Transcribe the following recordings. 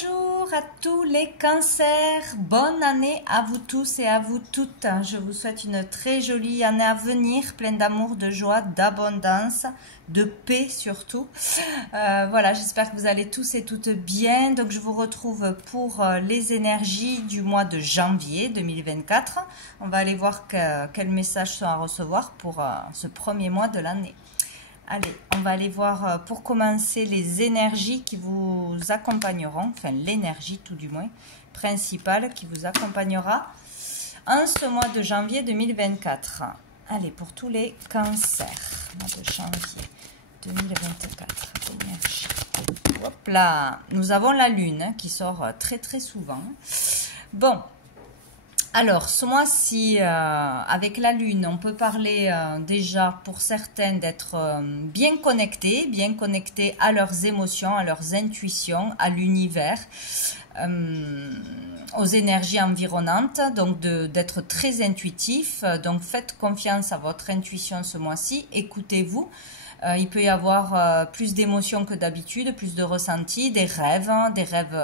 Bonjour à tous les cancers, bonne année à vous tous et à vous toutes. Je vous souhaite une très jolie année à venir, pleine d'amour, de joie, d'abondance, de paix surtout. Voilà, j'espère que vous allez tous et toutes bien. Donc je vous retrouve pour les énergies du mois de janvier 2024. On va aller voir quels messages sont à recevoir pour ce premier mois de l'année. Allez, on va aller voir pour commencer les énergies qui vous accompagneront, enfin l'énergie tout du moins, principale qui vous accompagnera en ce mois de janvier 2024. Allez, pour tous les cancers, mois de janvier 2024, énergie. Hop là, nous avons la lune qui sort très souvent. Bon. Alors, ce mois-ci, avec la lune, on peut parler déjà pour certains d'être bien connectés à leurs émotions, à leurs intuitions, à l'univers, aux énergies environnantes, donc d'être très intuitif. Donc, faites confiance à votre intuition ce mois-ci, écoutez-vous. Il peut y avoir plus d'émotions que d'habitude, plus de ressentis, des rêves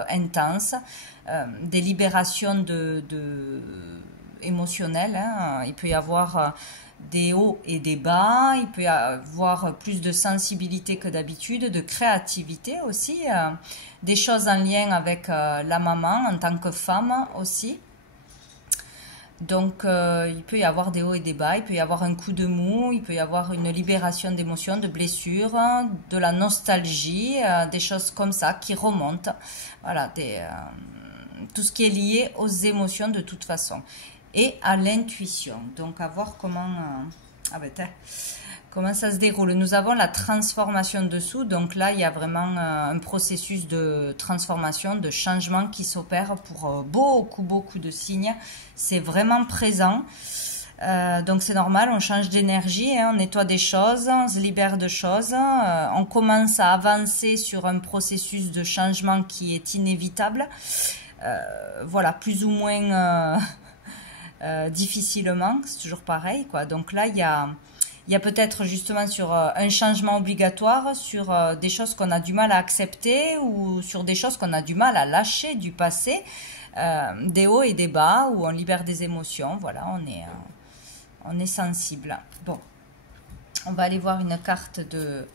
intenses, des libérations émotionnelles. Hein. Il peut y avoir des hauts et des bas, il peut y avoir plus de sensibilité que d'habitude, de créativité aussi, des choses en lien avec la maman en tant que femme aussi. Donc, il peut y avoir des hauts et des bas, il peut y avoir un coup de mou, il peut y avoir une libération d'émotions, de blessures, de la nostalgie, des choses comme ça qui remontent. Voilà, tout ce qui est lié aux émotions de toute façon. Et à l'intuition. Donc, à voir comment ça se déroule. Nous avons la transformation dessous. Donc là, il y a vraiment un processus de transformation, de changement qui s'opère pour beaucoup de signes. C'est vraiment présent. Donc c'est normal, on change d'énergie, hein, on nettoie des choses, on se libère de choses. On commence à avancer sur un processus de changement qui est inévitable. Voilà, plus ou moins difficilement, c'est toujours pareil, quoi. Donc là, il y a peut-être justement sur un changement obligatoire, sur des choses qu'on a du mal à accepter ou sur des choses qu'on a du mal à lâcher du passé, des hauts et des bas où on libère des émotions. Voilà, on est sensible. Bon, on va aller voir une carte de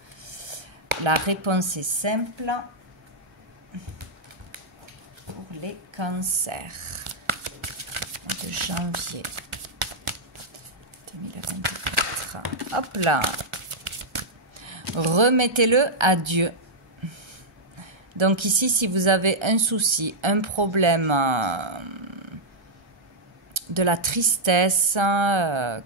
la réponse est simple pour les cancers de janvier 2024. Hop là, remettez-le à Dieu. Donc ici, si vous avez un souci, un problème, de la tristesse,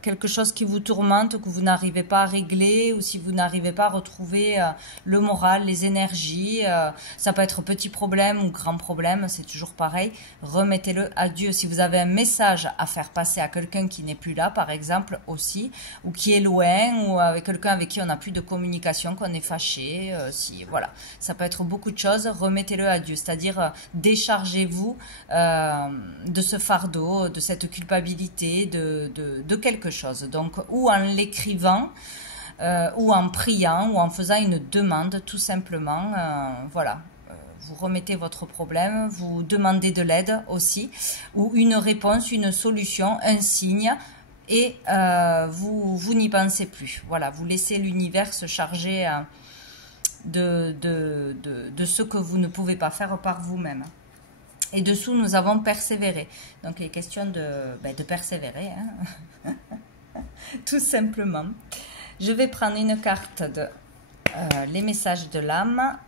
quelque chose qui vous tourmente, que vous n'arrivez pas à régler, ou si vous n'arrivez pas à retrouver le moral, les énergies, ça peut être petit problème ou grand problème, c'est toujours pareil, remettez-le à Dieu. Si vous avez un message à faire passer à quelqu'un qui n'est plus là, par exemple, aussi, ou qui est loin, ou avec quelqu'un avec qui on n'a plus de communication, qu'on est fâché, voilà, ça peut être beaucoup de choses, remettez-le à Dieu, c'est-à-dire déchargez-vous de ce fardeau, de cette culpabilité de quelque chose. Donc, ou en l'écrivant, ou en priant, ou en faisant une demande, tout simplement. Voilà. Vous remettez votre problème, vous demandez de l'aide aussi, ou une réponse, une solution, un signe, et vous n'y pensez plus. Voilà, vous laissez l'univers se charger de ce que vous ne pouvez pas faire par vous-même. Et dessous, nous avons persévéré. Donc, il est question de persévérer, hein. Tout simplement. Je vais prendre une carte de les messages de l'âme.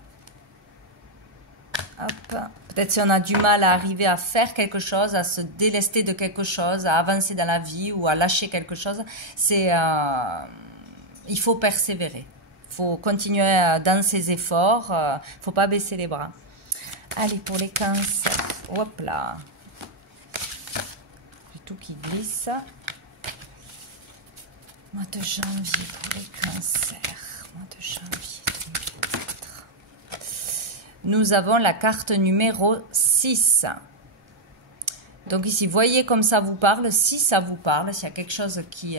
Hop. Peut-être si on a du mal à arriver à faire quelque chose, à se délester de quelque chose, à avancer dans la vie ou à lâcher quelque chose, il faut persévérer. Il faut continuer dans ses efforts. Il ne faut pas baisser les bras. Allez, pour les cancers. Hop là. J'ai tout qui glisse. Mois de janvier pour les cancers. Mois de janvier 2024. Nous avons la carte numéro 6. Donc ici, voyez comme ça vous parle. Si ça vous parle, s'il y a quelque chose qui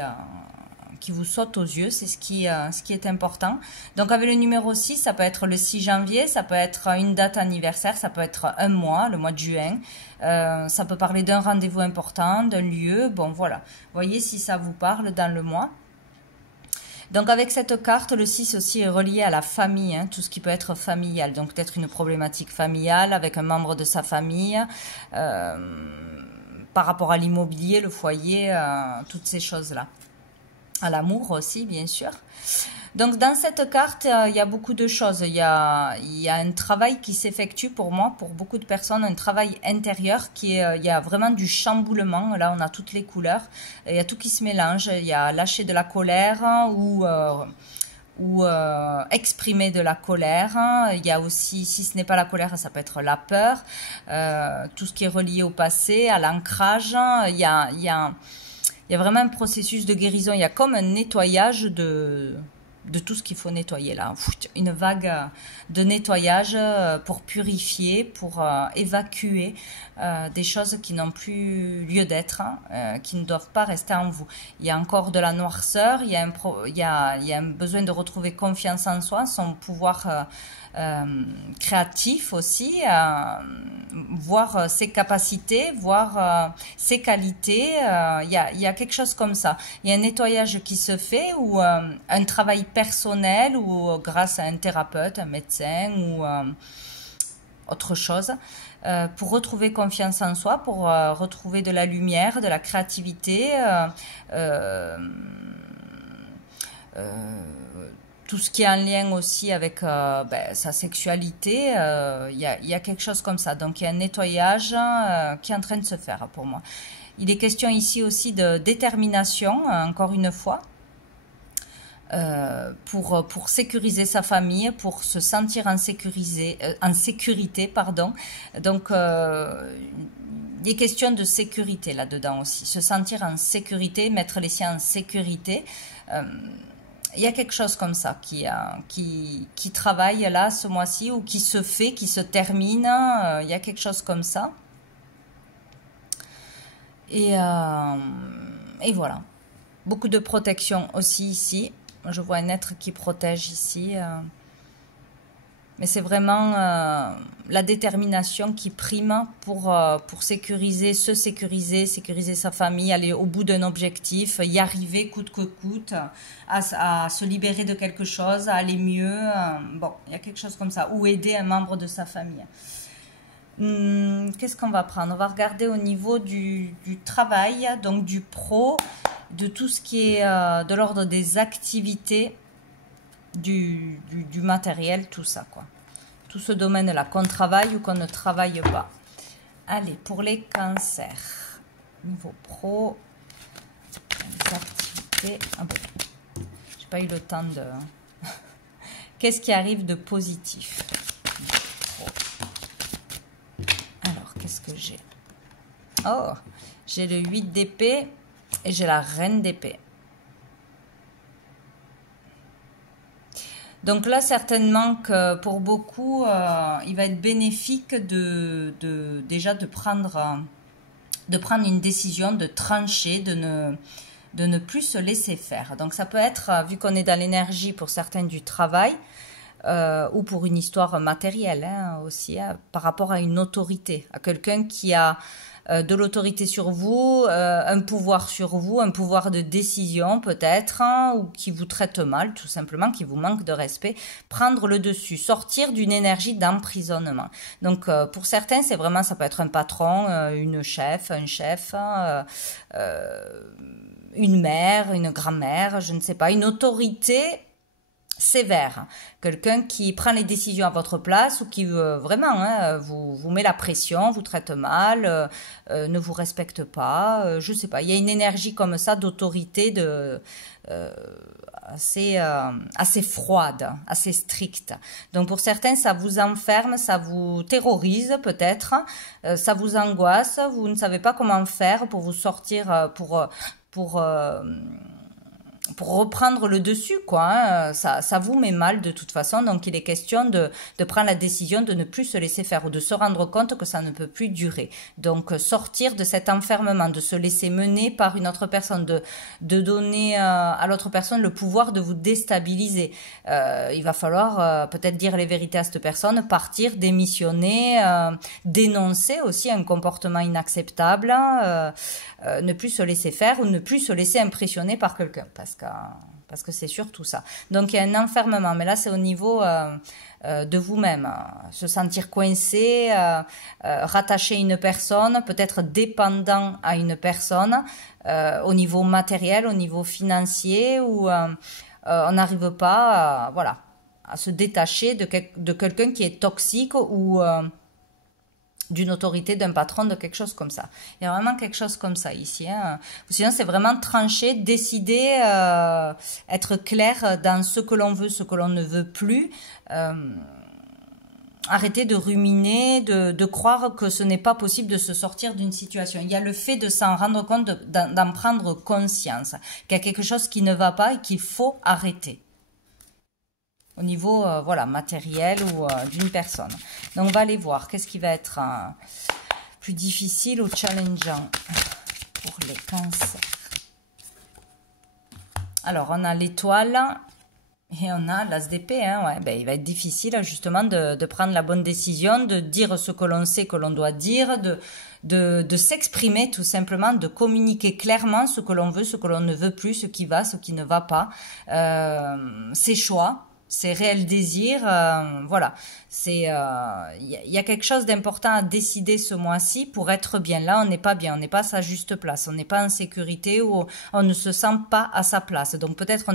qui vous saute aux yeux, c'est ce qui est important. Donc avec le numéro 6, ça peut être le 6 janvier, ça peut être une date anniversaire, ça peut être un mois, le mois de juin. Ça peut parler d'un rendez-vous important, d'un lieu. Bon, voilà. Voyez si ça vous parle dans le mois. Donc avec cette carte, le 6 aussi est relié à la famille, hein, tout ce qui peut être familial. Donc peut-être une problématique familiale avec un membre de sa famille, par rapport à l'immobilier, le foyer, toutes ces choses-là. À l'amour aussi, bien sûr. Donc dans cette carte, il y a beaucoup de choses. Il y a un travail qui s'effectue pour moi, pour beaucoup de personnes, un travail intérieur qui est, il y a vraiment du chamboulement. Là, on a toutes les couleurs. Il y a tout qui se mélange. Il y a lâcher de la colère ou exprimer de la colère. Il y a aussi, si ce n'est pas la colère, ça peut être la peur, tout ce qui est relié au passé, à l'ancrage. Il y a vraiment un processus de guérison. Il y a comme un nettoyage de tout ce qu'il faut nettoyer là. Une vague de nettoyage pour purifier, pour évacuer des choses qui n'ont plus lieu d'être, qui ne doivent pas rester en vous. Il y a encore de la noirceur, il y a un besoin de retrouver confiance en soi, son pouvoir créatif aussi, voir ses capacités, voir ses qualités. Il y a quelque chose comme ça. Il y a un nettoyage qui se fait ou un travail personnel ou grâce à un thérapeute, un médecin ou autre chose pour retrouver confiance en soi, pour retrouver de la lumière, de la créativité, tout ce qui est en lien aussi avec sa sexualité, il y a quelque chose comme ça. Donc il y a un nettoyage qui est en train de se faire pour moi. Il est question ici aussi de détermination, encore une fois, pour sécuriser sa famille, pour se sentir en sécurité, pardon. Donc il est question de sécurité là-dedans aussi, se sentir en sécurité, mettre les siens en sécurité. Il y a quelque chose comme ça qui travaille là ce mois-ci ou qui se fait, qui se termine. Il y a quelque chose comme ça. Et voilà. Beaucoup de protection aussi ici. Je vois un être qui protège ici. Mais c'est vraiment la détermination qui prime pour sécuriser, sécuriser sa famille, aller au bout d'un objectif, y arriver coûte que coûte, à se libérer de quelque chose, à aller mieux. Bon, il y a quelque chose comme ça. Ou aider un membre de sa famille. Qu'est-ce qu'on va prendre? On va regarder au niveau du travail, donc du pro, de tout ce qui est de l'ordre des activités, du matériel, tout ça, quoi. Tout ce domaine-là, qu'on travaille ou qu'on ne travaille pas. Allez, pour les cancers. Niveau pro, les activités. Ah bon, j'ai pas eu le temps de... Qu'est-ce qui arrive de positif? Alors, qu'est-ce que j'ai? Oh, j'ai le 8 d'épée et j'ai la reine d'épée. Donc là, certainement que pour beaucoup, il va être bénéfique déjà de prendre une décision, de trancher, de ne plus se laisser faire. Donc ça peut être, vu qu'on est dans l'énergie pour certains du travail, ou pour une histoire matérielle hein, aussi, hein, par rapport à une autorité, à quelqu'un qui a de l'autorité sur vous, un pouvoir sur vous, un pouvoir de décision peut-être, hein, ou qui vous traite mal, tout simplement, qui vous manque de respect, prendre le dessus, sortir d'une énergie d'emprisonnement. Donc pour certains, c'est vraiment, ça peut être un patron, une chef, un chef, une mère, une grand-mère, je ne sais pas, une autorité sévère, quelqu'un qui prend les décisions à votre place ou qui vraiment hein, vous met la pression, vous traite mal, ne vous respecte pas, je sais pas, il y a une énergie comme ça d'autorité assez froide, assez stricte. Donc pour certains, ça vous enferme, ça vous terrorise peut-être, ça vous angoisse, vous ne savez pas comment faire pour vous sortir, pour pour reprendre le dessus, quoi. Hein. Ça vous met mal de toute façon, donc il est question de prendre la décision de ne plus se laisser faire ou de se rendre compte que ça ne peut plus durer. Donc sortir de cet enfermement, de se laisser mener par une autre personne, de donner à l'autre personne le pouvoir de vous déstabiliser. Il va falloir peut-être dire les vérités à cette personne, partir, démissionner, dénoncer aussi un comportement inacceptable, ne plus se laisser faire ou ne plus se laisser impressionner par quelqu'un, parce que c'est surtout ça. Donc il y a un enfermement, mais là c'est au niveau de vous-même, se sentir coincé, rattaché à une personne, peut-être dépendant à une personne, au niveau matériel, au niveau financier, où on n'arrive pas, voilà, à se détacher de quelqu'un qui est toxique ou d'une autorité, d'un patron, de quelque chose comme ça. Il y a vraiment quelque chose comme ça ici. Hein. Sinon, c'est vraiment trancher, décider, être clair dans ce que l'on veut, ce que l'on ne veut plus. Arrêter de ruminer, de croire que ce n'est pas possible de se sortir d'une situation. Il y a le fait de s'en rendre compte, d'en prendre conscience, qu'il y a quelque chose qui ne va pas et qu'il faut arrêter. Au niveau voilà, matériel ou d'une personne. Donc on va aller voir qu'est-ce qui va être plus difficile ou challengeant pour les cancers. Alors on a l'étoile et on a l'as d'épée. Hein, ouais, ben, il va être difficile justement de prendre la bonne décision, de dire ce que l'on sait que l'on doit dire, de s'exprimer tout simplement, de communiquer clairement ce que l'on veut, ce que l'on ne veut plus, ce qui va, ce qui ne va pas, ses choix. Ces réels désirs, voilà, c'est il y a quelque chose d'important à décider ce mois-ci pour être bien. Là, on n'est pas bien, on n'est pas à sa juste place, on n'est pas en sécurité ou on ne se sent pas à sa place. Donc peut-être on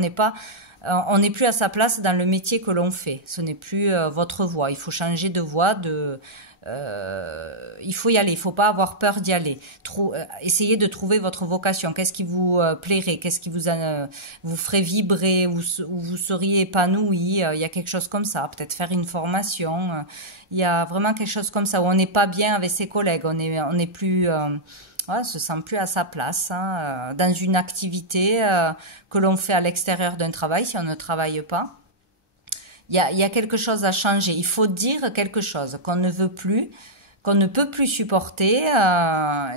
n'est plus à sa place dans le métier que l'on fait. Ce n'est plus votre voie. Il faut changer de voie, il faut y aller, il faut pas avoir peur d'y aller. Essayez de trouver votre vocation. Qu'est-ce qui vous plairait? Qu'est-ce qui vous ferait vibrer? Où vous seriez épanoui? Il y a quelque chose comme ça. Peut-être faire une formation. Il y a vraiment quelque chose comme ça où on n'est pas bien avec ses collègues. On est plus... on se sent plus à sa place hein, dans une activité que l'on fait à l'extérieur d'un travail si on ne travaille pas. Il y a quelque chose à changer. Il faut dire quelque chose qu'on ne veut plus, qu'on ne peut plus supporter.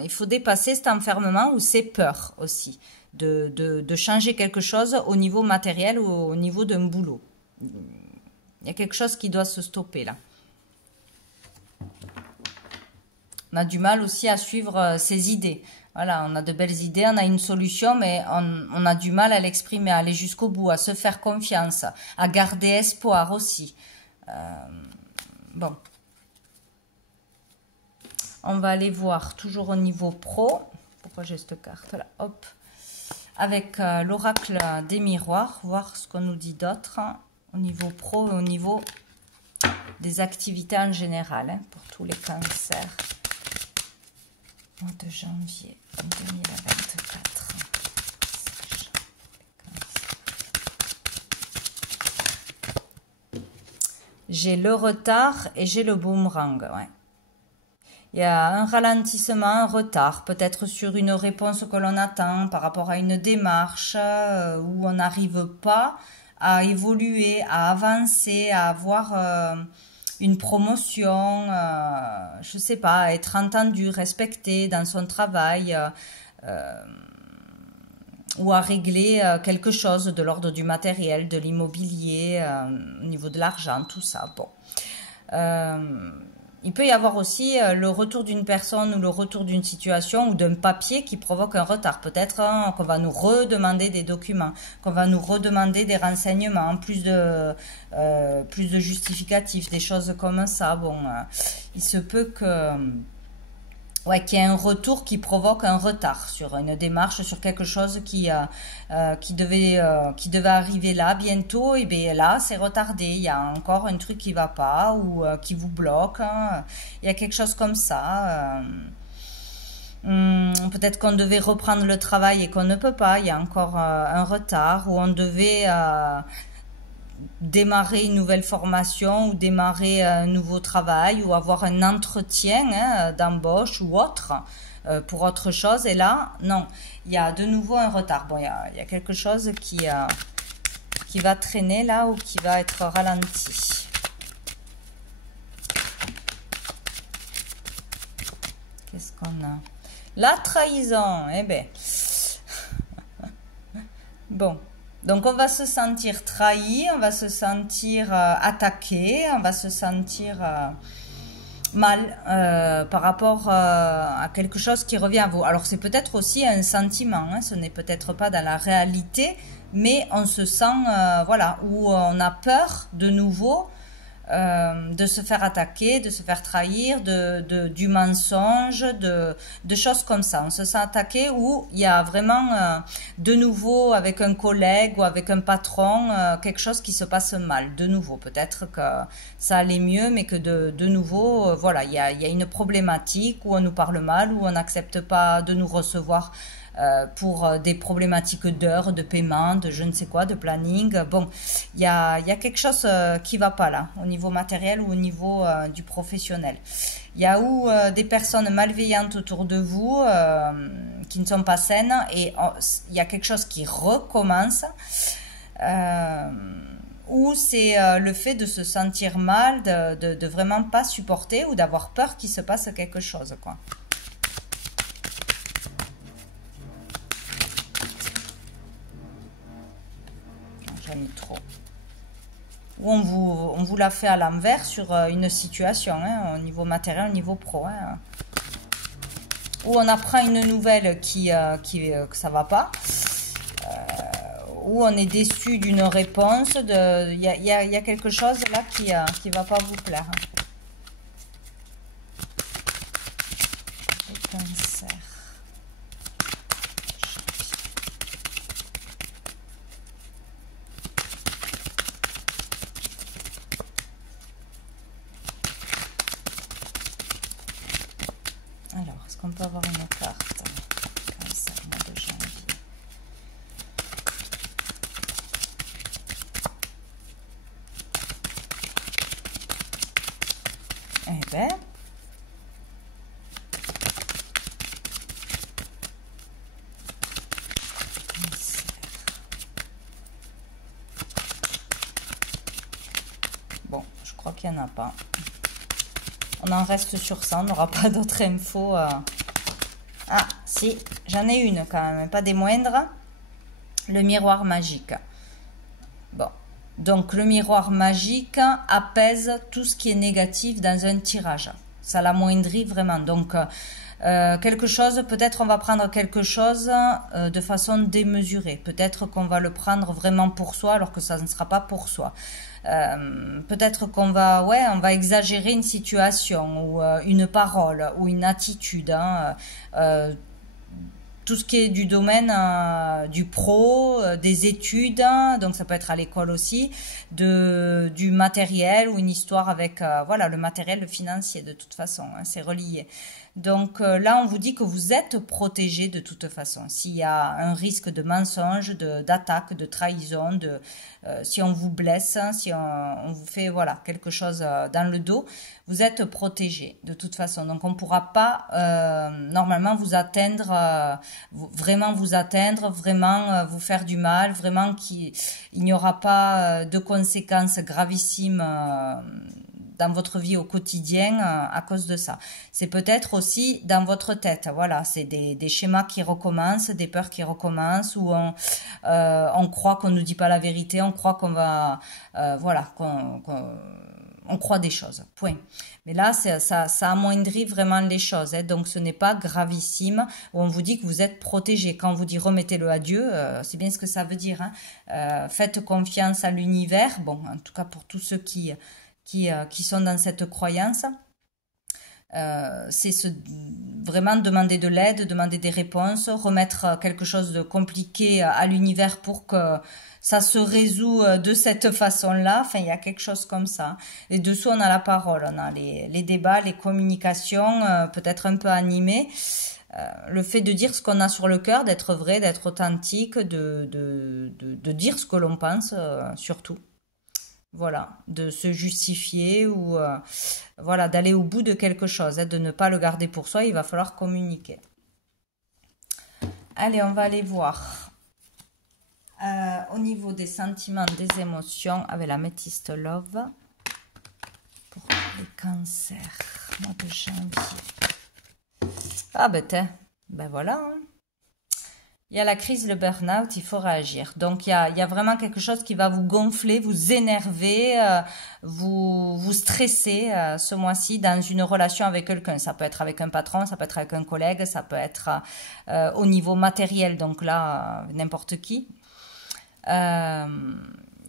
Il faut dépasser cet enfermement ou ces peurs aussi de changer quelque chose au niveau matériel ou au niveau d'un boulot. Il y a quelque chose qui doit se stopper là. On a du mal aussi à suivre ses idées. Voilà, on a de belles idées, on a une solution, mais on a du mal à l'exprimer, à aller jusqu'au bout, à se faire confiance, à garder espoir aussi. Bon. On va aller voir, toujours au niveau pro. Pourquoi j'ai cette carte-là? Hop. Avec l'oracle des miroirs, voir ce qu'on nous dit d'autre au niveau pro et au niveau des activités en général, hein, pour tous les cancers. Mois de janvier 2024. J'ai le retard et j'ai le boomerang. Ouais. Il y a un ralentissement, un retard, peut-être sur une réponse que l'on attend par rapport à une démarche où on n'arrive pas à évoluer, à avancer, à avoir... une promotion, je sais pas, être entendu, respecté dans son travail, ou à régler quelque chose de l'ordre du matériel, de l'immobilier, au niveau de l'argent, tout ça. Bon. Il peut y avoir aussi le retour d'une personne ou le retour d'une situation ou d'un papier qui provoque un retard. Peut-être qu'on va nous redemander des documents, qu'on va nous redemander des renseignements, plus de justificatifs, des choses comme ça. Bon, il se peut que... Ouais, qu'il y ait un retour qui provoque un retard sur une démarche, sur quelque chose qui devait arriver là bientôt, et bien là c'est retardé, il y a encore un truc qui va pas ou qui vous bloque, hein. Il y a quelque chose comme ça. Peut-être qu'on devait reprendre le travail et qu'on ne peut pas, il y a encore un retard, ou on devait démarrer une nouvelle formation ou démarrer un nouveau travail ou avoir un entretien d'embauche ou autre pour autre chose. Et là, non, il y a de nouveau un retard. Bon, il y a quelque chose qui va traîner là ou qui va être ralenti. Qu'est-ce qu'on a? La trahison, eh ben. Bon, donc on va se sentir trahi, on va se sentir attaqué, on va se sentir mal par rapport à quelque chose qui revient à vous. Alors c'est peut-être aussi un sentiment, hein, ce n'est peut-être pas dans la réalité, mais on se sent, voilà, où on a peur de nouveau de se faire attaquer, de se faire trahir, du mensonge, de choses comme ça. On se sent attaqué où il y a vraiment de nouveau avec un collègue ou avec un patron quelque chose qui se passe mal. De nouveau, peut-être que ça allait mieux, mais que de nouveau, voilà, il y a une problématique où on nous parle mal, où on n'accepte pas de nous recevoir pour des problématiques d'heures, de paiement, de je ne sais quoi, de planning. Bon, il y a quelque chose qui va pas là, au niveau matériel ou au niveau du professionnel. Il y a des personnes malveillantes autour de vous qui ne sont pas saines et il y a quelque chose qui recommence. Ou c'est le fait de se sentir mal, de vraiment pas supporter ou d'avoir peur qu'il se passe quelque chose, quoi. J'en ai trop. Ou on vous l'a fait à l'envers sur une situation, hein, au niveau matériel, au niveau pro. Hein. Ou on apprend une nouvelle que ça va pas. Ou on est déçu d'une réponse. Il y a quelque chose là qui va pas vous plaire. Le cancer. Alors, est-ce qu'on peut avoir une carte? Cancer, mois de janvier. Eh ben. Cancer. Bon, je crois qu'il n'y en a pas. On en reste sur ça, on n'aura pas d'autres infos. Ah, si, j'en ai une quand même, pas des moindres. Le miroir magique. Bon, donc le miroir magique apaise tout ce qui est négatif dans un tirage. Ça l'amoindrit vraiment. Donc, quelque chose, peut-être on va prendre quelque chose de façon démesurée. Peut-être qu'on va le prendre vraiment pour soi alors que ça ne sera pas pour soi. Peut-être qu'on va, on va exagérer une situation ou une parole ou une attitude. Hein, tout ce qui est du domaine du pro, des études, donc ça peut être à l'école aussi, du matériel ou une histoire avec voilà, le matériel, le financier de toute façon, hein, c'est relié. Donc là, on vous dit que vous êtes protégé de toute façon. S'il y a un risque de mensonge, d'attaque, de trahison, si on vous blesse, si on vous fait voilà quelque chose dans le dos, vous êtes protégé de toute façon. Donc on ne pourra pas normalement vous atteindre, vraiment vous atteindre, vraiment vous faire du mal, vraiment qu'il n'y aura pas de conséquences gravissimes dans votre vie au quotidien à cause de ça. C'est peut-être aussi dans votre tête, voilà, c'est des schémas qui recommencent, des peurs qui recommencent, où on croit qu'on ne dit pas la vérité, on croit qu'on va, voilà, on croit des choses, point. Mais là, ça amoindrit vraiment les choses, hein, donc ce n'est pas gravissime, où on vous dit que vous êtes protégé. Quand on vous dit remettez-le à Dieu, c'est bien ce que ça veut dire, hein. Faites confiance à l'univers, bon, en tout cas pour tous ceux qui sont dans cette croyance, c'est vraiment demander de l'aide, demander des réponses, remettre quelque chose de compliqué à l'univers pour que ça se résout de cette façon-là. Enfin, il y a quelque chose comme ça. Et dessous, on a la parole, on a les débats, les communications, peut-être un peu animées. Le fait de dire ce qu'on a sur le cœur, d'être vrai, d'être authentique, de dire ce que l'on pense, surtout. Voilà, de se justifier ou voilà, d'aller au bout de quelque chose, hein, de ne pas le garder pour soi, il va falloir communiquer. Allez, on va aller voir au niveau des sentiments, des émotions avec la Métiste Love pour les cancers, mois de janvier. Ah ben voilà, hein. Il y a la crise, le burn-out, il faut réagir. Donc, il y a vraiment quelque chose qui va vous gonfler, vous énerver, vous stresser ce mois-ci dans une relation avec quelqu'un. Ça peut être avec un patron, ça peut être avec un collègue, ça peut être au niveau matériel, donc là, n'importe qui. Il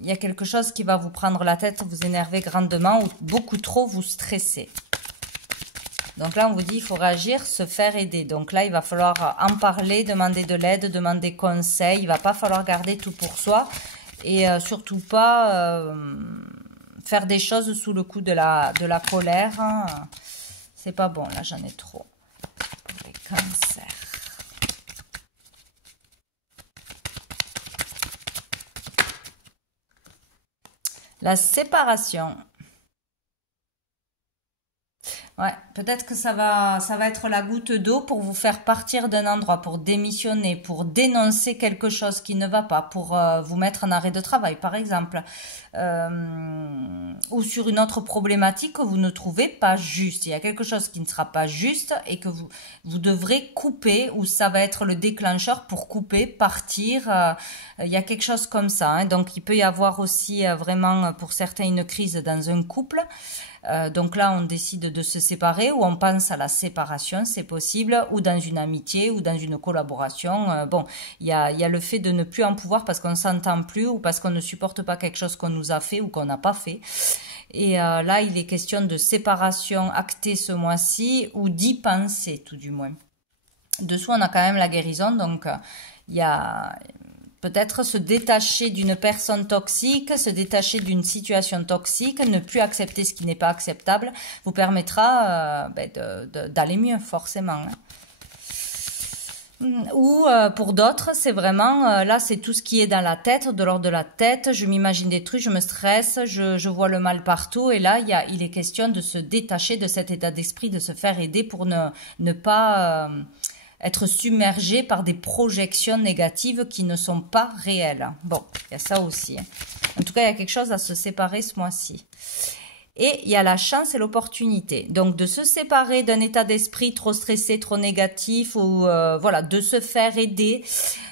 y a quelque chose qui va vous prendre la tête, vous énerver grandement ou beaucoup trop vous stresser. Donc là, on vous dit, il faut réagir, se faire aider. Donc là, il va falloir en parler, demander de l'aide, demander conseil. Il va pas falloir garder tout pour soi et surtout pas faire des choses sous le coup de la colère. Hein. C'est pas bon, là, j'en ai trop. Pour les cancers. La séparation. Ouais, peut-être que ça va être la goutte d'eau pour vous faire partir d'un endroit, pour démissionner, pour dénoncer quelque chose qui ne va pas, pour vous mettre en arrêt de travail, par exemple, ou sur une autre problématique que vous ne trouvez pas juste. Il y a quelque chose qui ne sera pas juste et que vous devrez couper, ou ça va être le déclencheur pour couper, partir. Il y a quelque chose comme ça, hein. Donc, il peut y avoir aussi vraiment, pour certains, une crise dans un couple. Donc là, on décide de se séparer ou on pense à la séparation, c'est possible, ou dans une amitié ou dans une collaboration. Bon, il y a le fait de ne plus en pouvoir parce qu'on ne s'entend plus ou parce qu'on ne supporte pas quelque chose qu'on nous a fait ou qu'on n'a pas fait. Et là, il est question de séparation actée ce mois-ci ou d'y penser, tout du moins. Dessous, on a quand même la guérison, donc il y a... Peut-être se détacher d'une personne toxique, se détacher d'une situation toxique, ne plus accepter ce qui n'est pas acceptable, vous permettra d'aller mieux, forcément. Ou pour d'autres, c'est vraiment, là c'est tout ce qui est dans la tête, de l'ordre de la tête, je m'imagine des trucs, je me stresse, je vois le mal partout, et là il est question de se détacher de cet état d'esprit, de se faire aider pour ne pas... être submergé par des projections négatives qui ne sont pas réelles. Bon, il y a ça aussi. En tout cas, il y a quelque chose à se séparer ce mois-ci. Et il y a la chance et l'opportunité. Donc, de se séparer d'un état d'esprit trop stressé, trop négatif, ou voilà, de se faire aider,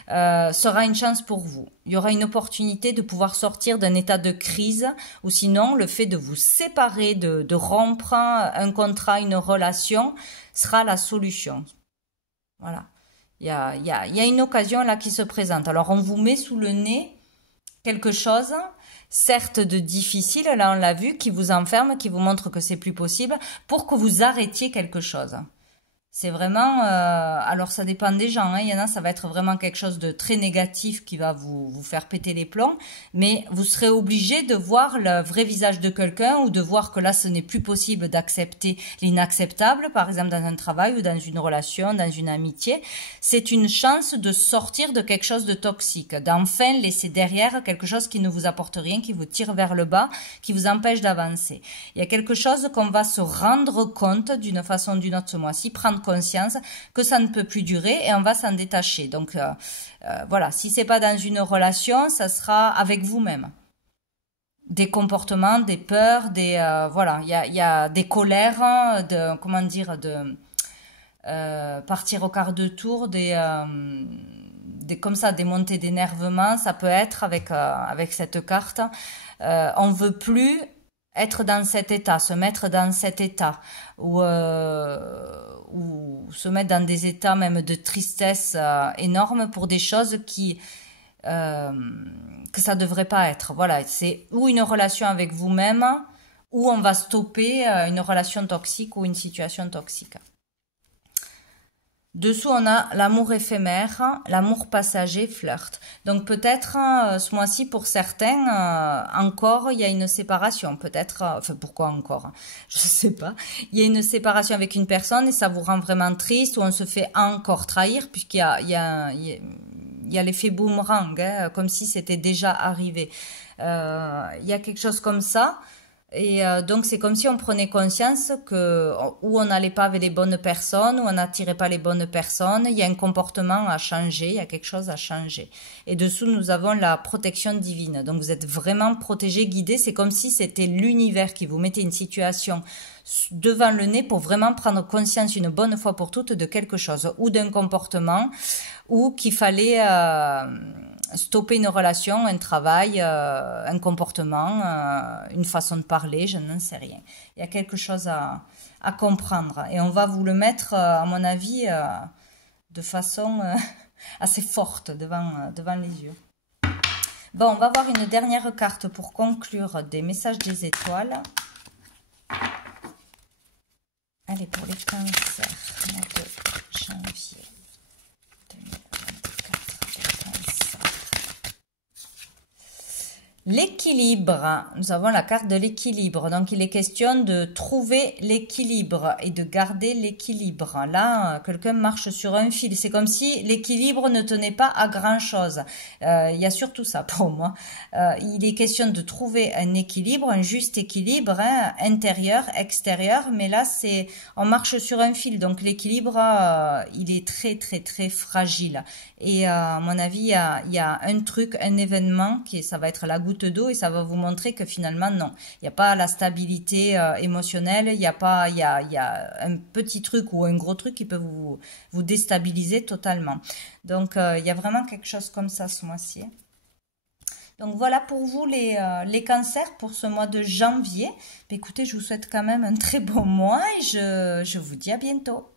sera une chance pour vous. Il y aura une opportunité de pouvoir sortir d'un état de crise, ou sinon, le fait de vous séparer, de rompre un contrat, une relation, sera la solution. Voilà, il y a une occasion là qui se présente. Alors, on vous met sous le nez quelque chose, certes de difficile, là on l'a vu, qui vous enferme, qui vous montre que c'est plus possible, pour que vous arrêtiez quelque chose. C'est vraiment... alors, ça dépend des gens. Hein. Il y en a, ça va être vraiment quelque chose de très négatif qui va vous faire péter les plombs. Mais vous serez obligé de voir le vrai visage de quelqu'un ou de voir que là, ce n'est plus possible d'accepter l'inacceptable, par exemple dans un travail ou dans une relation, dans une amitié. C'est une chance de sortir de quelque chose de toxique, d'enfin laisser derrière quelque chose qui ne vous apporte rien, qui vous tire vers le bas, qui vous empêche d'avancer. Il y a quelque chose qu'on va se rendre compte d'une façon ou d'une autre ce mois-ci, prendre conscience que ça ne peut plus durer et on va s'en détacher. Donc voilà, si c'est pas dans une relation, ça sera avec vous-même. Des comportements, des peurs, des voilà, il y a des colères, de comment dire, de partir au quart de tour, des comme ça, des montées d'énervement. Ça peut être avec cette carte. On veut plus être dans cet état, se mettre dans cet état, ou se mettre dans des états même de tristesse énorme pour des choses que ça devrait pas être. Voilà, c'est ou une relation avec vous-même, ou on va stopper une relation toxique ou une situation toxique. Dessous, on a l'amour éphémère, l'amour passager, flirt. Donc peut-être ce mois-ci, pour certains, encore, il y a une séparation. Peut-être, enfin pourquoi encore? Je sais pas. Il y a une séparation avec une personne et ça vous rend vraiment triste ou on se fait encore trahir puisqu'il y a l'effet boomerang, hein, comme si c'était déjà arrivé. Il y a quelque chose comme ça. Et donc c'est comme si on prenait conscience que où on n'allait pas avec les bonnes personnes, où on n'attirait pas les bonnes personnes, il y a un comportement à changer, il y a quelque chose à changer. Et dessous nous avons la protection divine. Donc vous êtes vraiment protégé, guidé. C'est comme si c'était l'univers qui vous mettait une situation devant le nez pour vraiment prendre conscience une bonne fois pour toutes de quelque chose ou d'un comportement ou qu'il fallait stopper une relation, un travail, un comportement, une façon de parler, je n'en sais rien. Il y a quelque chose à comprendre et on va vous le mettre, à mon avis, de façon assez forte devant les yeux. Bon, on va voir une dernière carte pour conclure des messages des étoiles. Allez, pour les cancers, mois de janvier 2024. L'équilibre, nous avons la carte de l'équilibre, donc il est question de trouver l'équilibre et de garder l'équilibre. Là, quelqu'un marche sur un fil, c'est comme si l'équilibre ne tenait pas à grand chose. Il y a surtout ça pour moi. Il est question de trouver un équilibre, un juste équilibre, hein, intérieur, extérieur, mais là on marche sur un fil, donc l'équilibre il est très très très fragile. Et à mon avis, il y a un truc, un événement ça va être la goutte d'eau et ça va vous montrer que finalement non, il n'y a pas la stabilité émotionnelle, il y a un petit truc ou un gros truc qui peut vous déstabiliser totalement. Donc il y a vraiment quelque chose comme ça ce mois-ci. Donc voilà pour vous les cancers pour ce mois de janvier. Écoutez, je vous souhaite quand même un très bon mois et je vous dis à bientôt.